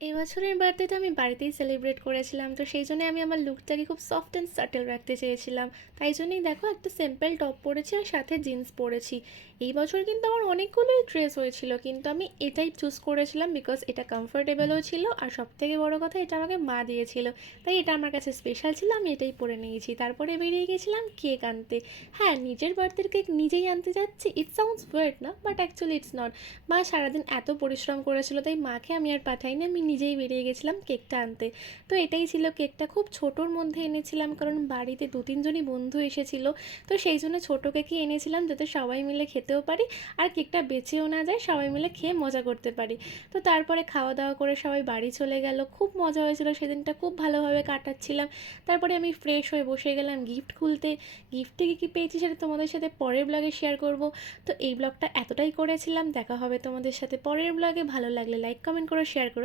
এবছরের বার্থডেটা আমি বাড়িতেই সেলিব্রেট করেছিলাম। তো সেই জন্যে আমি আমার লুকটাকে খুব সফট অ্যান্ড সাটেল রাখতে চেয়েছিলাম। তাই জন্যই দেখো একটা সিম্পল টপ পরেছি আর সাথে জিন্স পরেছি। এই বছর কিন্তু আমার অনেকগুলোই ড্রেস হয়েছিল, কিন্তু আমি এটাই চুজ করেছিলাম বিকজ এটা কমফোর্টেবলও ছিল আর সবথেকে বড় কথা এটা আমাকে মা দিয়েছিল। তাই এটা আমার কাছে স্পেশাল ছিল, আমি এটাই পরে নিয়েছি। তারপরে বেরিয়ে গেছিলাম কেক আনতে। হ্যাঁ, নিজের বার্থডের কেক নিজেই আনতে যাচ্ছি, ইট সাউন্ডস ওয়েট না, বাট অ্যাকচুয়ালি ইটস নট। মা সারাদিন এত পরিশ্রম করেছিল, তাই মাকে আমি আর পাঠাইনি, আমি নিজেই বেরিয়ে গেছিলাম কেকটা আনতে। তো এটাই ছিল কেকটা, খুব ছোটোর মধ্যে এনেছিলাম কারণ বাড়িতে দু তিনজনই বন্ধু এসেছিল। তো সেই জন্য ছোটো কেকই এনেছিলাম যাতে সবাই মিলে খেতেও পারি আর কেকটা বেঁচেও না যায়, সবাই মিলে খেয়ে মজা করতে পারি। তো তারপরে খাওয়া দাওয়া করে সবাই বাড়ি চলে গেল, খুব মজা হয়েছিল সেদিনটা, খুব ভালোভাবে কাটাচ্ছিলাম। তারপরে আমি ফ্রেশ হয়ে বসে গেলাম গিফট খুলতে। গিফটে কী কী পেয়েছি সেটা তোমাদের সাথে পরের ব্লগে শেয়ার করব। তো এই ব্লগটা এতটাই করেছিলাম, দেখা হবে তোমাদের সাথে পরের ব্লগে। ভালো লাগলে লাইক কমেন্ট করো, শেয়ার করো।